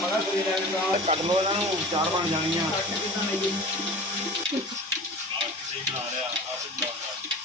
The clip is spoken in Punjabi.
ਮਗਾ ਕੋਈ ਲੈਣ ਕੱਢ ਲੋ ਇਹਨਾਂ ਨੂੰ ਚਾਰ ਬਣ ਜਾਣੀਆਂ। ਬਣਾ ਰਿਹਾ ਆਪ ਬਣਾ ਰਿਹਾ